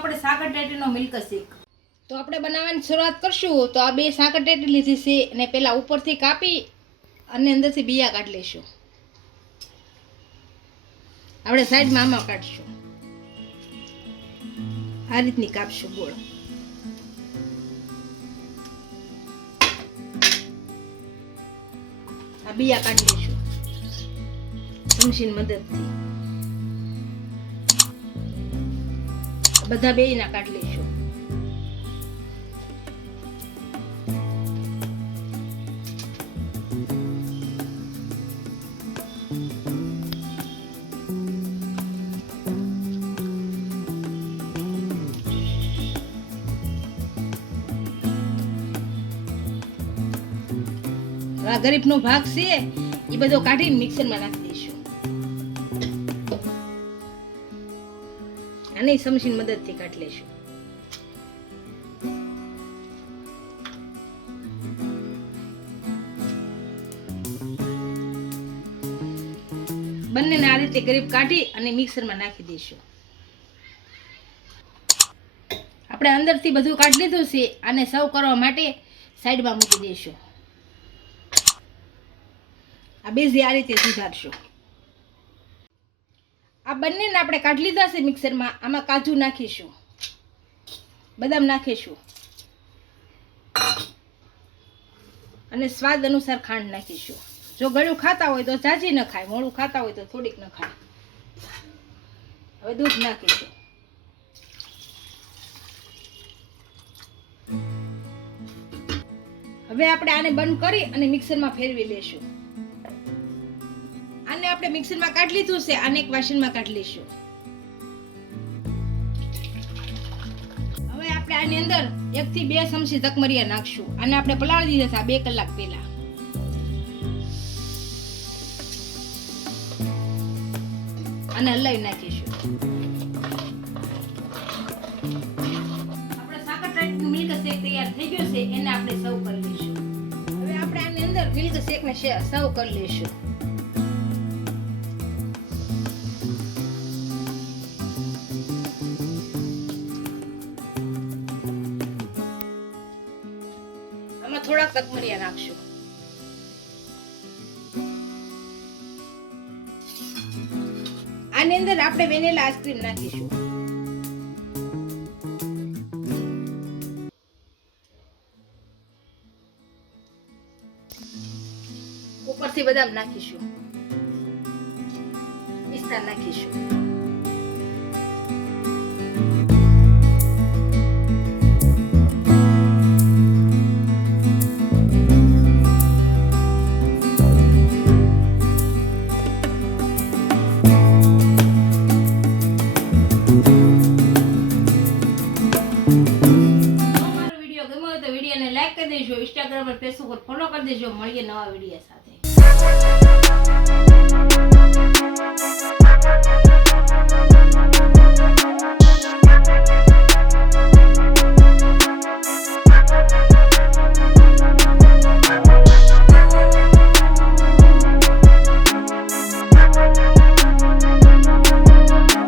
આપણે સાકરટેટીનો milk shake. તો આપણે બનાવવાની શરૂઆત કરશું. તો આ 2 સાકરટેટી લીધી છે અને પહેલાં ઉપરથી કાપી અને અંદરથી બીયા કાઢી લઈશું. આપણે સાઈડમાં આમાં કાઢશું. આ રીતની કાપશું ગોળ. આ બીયા કાઢી લઈશું ચમચીની મદદથી. બધા બેયના કાઢી લઈશું. આ ગરીબનો ભાગ છે એ બધો કાઢીને મિક્સરમાં નાખી દઈશું. આની ચમચીની મદદથી કાઢી લઈશું. બંનેને આ રીતે ગરીબ કાઢી અને મિક્સરમાં નાખી દઈશું. આપણે અંદરથી બધું કાઢી લીધું છે. આને સર્વ કરવા માટે સાઈડમાં મૂકી દઈશું. આ બેઝી આ રીતે સુધારશું. આ બંનેને આપણે કાઢી લીધા છે મિક્સરમાં. આમાં કાજુ નાખીશું, બદામ નાખીશું અને સ્વાદ અનુસાર ખાંડ નાખીશું. જો ગળ્યું ખાતા હોય તો જાજી ન ખાય, મોળું ખાતા હોય તો થોડીક ન ખાય. હવે દૂધ નાખીશું. હવે આપણે આને બંધ કરી અને મિક્સરમાં ફેરવી લેશું. આને આપણે મિક્સરમાં કાઢી લીધું છે. આને એક વાસણમાં કાઢી લઈશું. હવે આપણે આની અંદર 1 થી 2 ચમચી તકમરિયા નાખશું. આને આપણે પલાળી દીધા હતા 2 કલાક પહેલા. આને હલાવી નાખીશું. આપણે સાકરટેટીનું મિલ્ક શેક તૈયાર થઈ ગયો છે. એને આપણે સર્વ કરી લઈશું. હવે આપણે આની અંદર મિલ્ક શેકને સર્વ કરી લઈશું. આમાં થોડાક તકમરિયા નાખશું. આની અંદર આપણે વેનીલા આઈસ્ક્રીમ નાખીશું. ઉપરથી બદામ નાખીશું, પિસ્તા નાખીશું. લાઈક કરી દેજો, ઇન્સ્ટાગ્રામ પર ફેસબુક પર ફોલો કરી દેજો. મળીએ નવા વિડીયો સાથે.